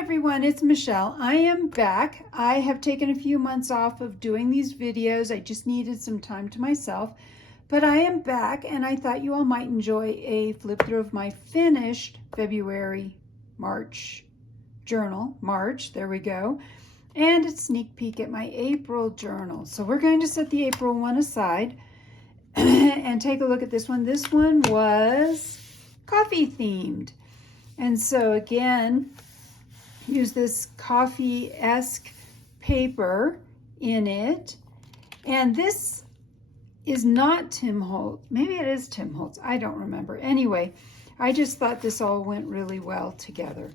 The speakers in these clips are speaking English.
everyone, it's Michelle. I am back. I have taken a few months off of doing these videos. I just needed some time to myself, but I am back and I thought you all might enjoy a flip through of my finished February, March journal. March, there we go. And a sneak peek at my April journal. So we're going to set the April one aside and take a look at this one. This one was coffee themed. And so again, use this coffee-esque paper in it. And this is not Tim Holtz. Maybe it is Tim Holtz. I don't remember. Anyway, I just thought this all went really well together.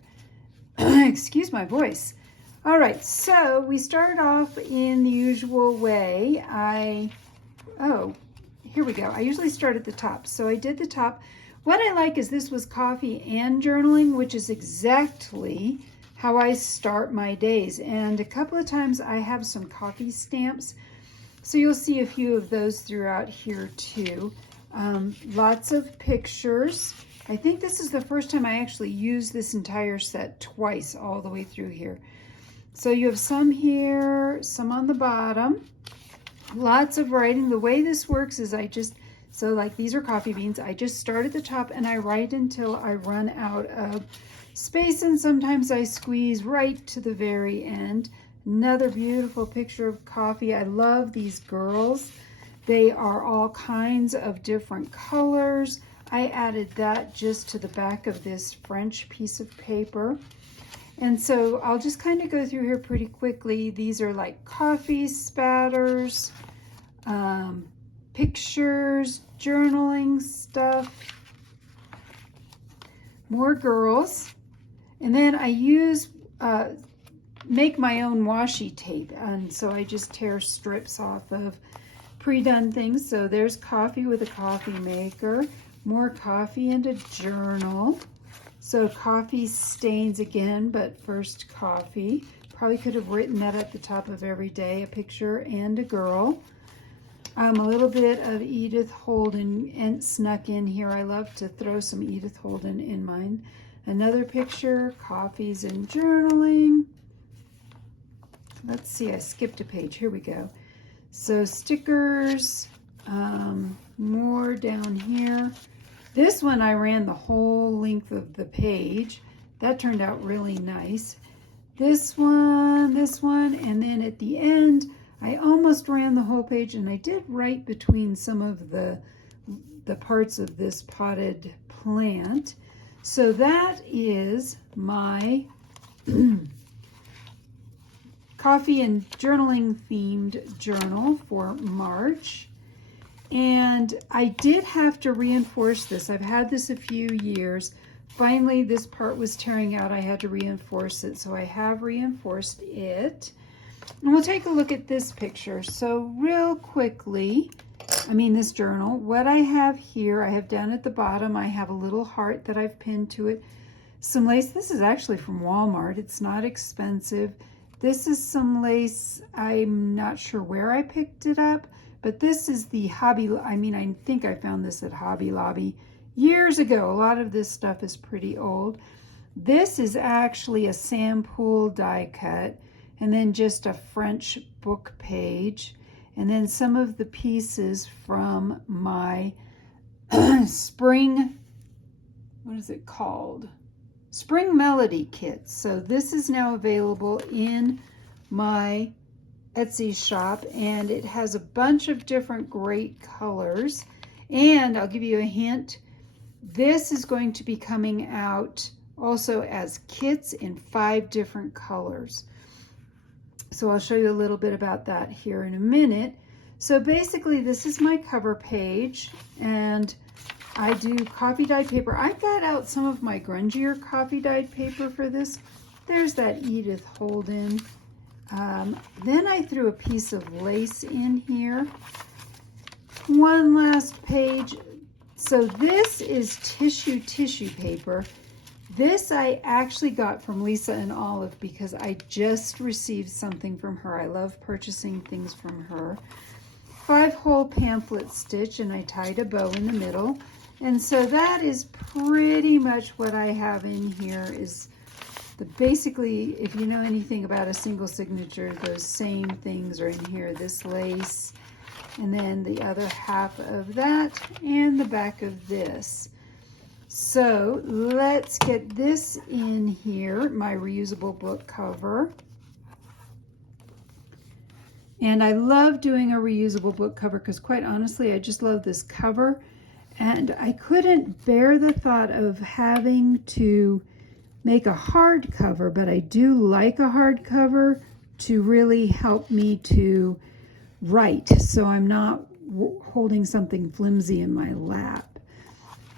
Excuse my voice. All right, so we start off in the usual way. Here we go. I usually start at the top. So I did the top. What I like is this was coffee and journaling, which is exactly how I start my days. And a couple of times I have some coffee stamps. So you'll see a few of those throughout here too. Lots of pictures. I think this is the first time I actually used this entire set twice all the way through here. So you have some here, some on the bottom. Lots of writing. The way this works is so like these are coffee beans. I just start at the top and I write until I run out of space, and sometimes I squeeze right to the very end. Another beautiful picture of coffee. I love these girls. They are all kinds of different colors. I added that just to the back of this French piece of paper. And so I'll just kind of go through here pretty quickly. These are like coffee spatters, pictures, journaling stuff, more girls. And then I make my own washi tape. And so I just tear strips off of pre-done things. So there's coffee with a coffee maker, more coffee and a journal. So coffee stains again, but first coffee. Probably could have written that at the top of every day, a picture and a girl. A little bit of Edith Holden and snuck in here. I love to throw some Edith Holden in mine. Another picture, coffees and journaling. Let's see, I skipped a page. Here we go. So stickers, more down here. This one I ran the whole length of the page. That turned out really nice. This one, and then at the end, I almost ran the whole page, and I did write between some of the parts of this potted plant. So that is my coffee and journaling themed journal for March. And I did have to reinforce this. I've had this a few years. Finally, this part was tearing out. I had to reinforce it. So I have reinforced it. And we'll take a look at this picture. So real quickly, this journal, what I have here, I have down at the bottom, I have a little heart that I've pinned to it. Some lace. This is actually from Walmart. It's not expensive. This is some lace. I'm not sure where I picked it up, but this is the I think I found this at Hobby Lobby years ago. A lot of this stuff is pretty old. This is actually a Sampool die cut, and then just a French book page, and then some of the pieces from my spring, what is it called? Spring Melody kit. So this is now available in my Etsy shop, and it has a bunch of different great colors. And I'll give you a hint, this is going to be coming out also as kits in 5 different colors. So I'll show you a little bit about that here in a minute. So basically this is my cover page, and I do coffee dyed paper. I got out some of my grungier coffee dyed paper for this. There's that Edith Holden. Then I threw a piece of lace in here. One last page. So this is tissue paper. This I actually got from Lisa and Olive because I just received something from her. I love purchasing things from her. 5-hole pamphlet stitch, and I tied a bow in the middle. And so that is pretty much what I have in here is Basically, if you know anything about a single signature, those same things are in here. This lace, and then the other half of that, and the back of this. So let's get this in here, my reusable book cover. And I love doing a reusable book cover because quite honestly, I just love this cover. And I couldn't bear the thought of having to make a hard cover, but I do like a hard cover to really help me to write, so I'm not holding something flimsy in my lap.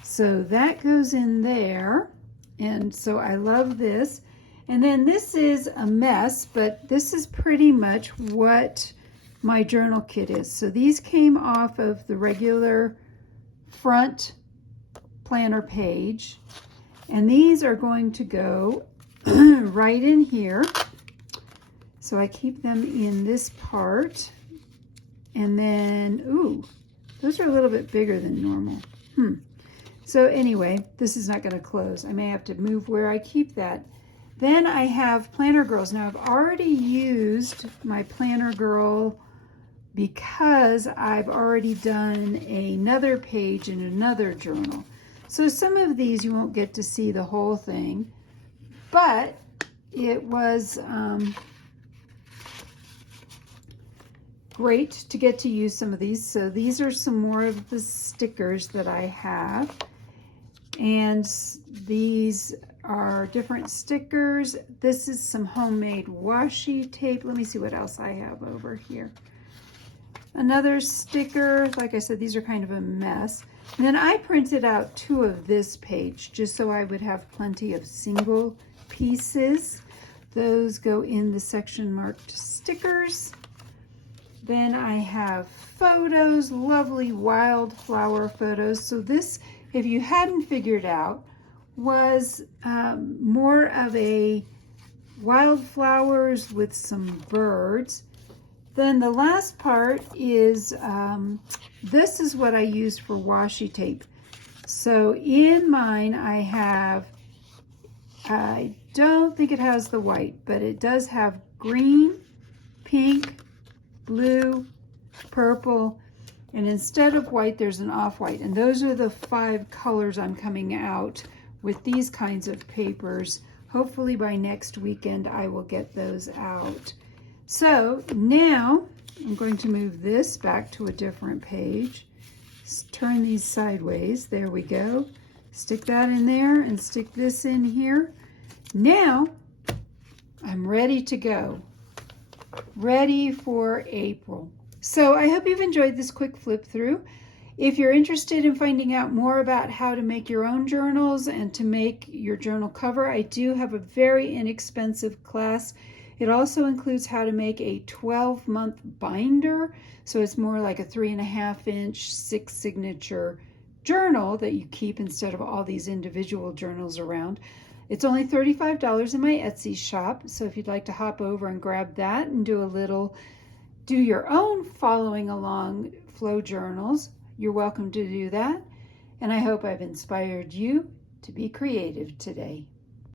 So that goes in there, and so I love this. And then this is a mess, but this is pretty much what my journal kit is. So these came off of the regular front planner page, and these are going to go right in here. So I keep them in this part. And then, ooh, those are a little bit bigger than normal. So anyway, this is not going to close. I may have to move where I keep that. Then I have Planner Girls. Now I've already used my Planner Girl because I've already done another page in another journal. So some of these you won't get to see the whole thing, but it was great to get to use some of these. So these are some more of the stickers that I have, and these are different stickers. This is some homemade washi tape. Let me see what else I have over here. Another sticker. Like I said, these are kind of a mess. And then I printed out 2 of this page just so I would have plenty of single pieces. Those go in the section marked stickers. Then I have photos, lovely wildflower photos. So this, if you hadn't figured out, was more of a wildflowers with some birds. Then the last part is, this is what I used for washi tape. So in mine I have, I don't think it has the white, but it does have green, pink, blue, purple, and instead of white there's an off-white, and those are the 5 colors I'm coming out with these kinds of papers. Hopefully by next weekend I will get those out. So now I'm going to move this back to a different page. Turn these sideways. There we go. Stick that in there and stick this in here. Now I'm ready to go. Ready for April. So I hope you've enjoyed this quick flip through. If you're interested in finding out more about how to make your own journals and to make your journal cover, I do have a very inexpensive class. It also includes how to make a 12-month binder. So it's more like a 3.5-inch 6 signature journal that you keep instead of all these individual journals around. It's only $35 in my Etsy shop. So if you'd like to hop over and grab that and do your own following along flow journals, you're welcome to do that. And I hope I've inspired you to be creative today.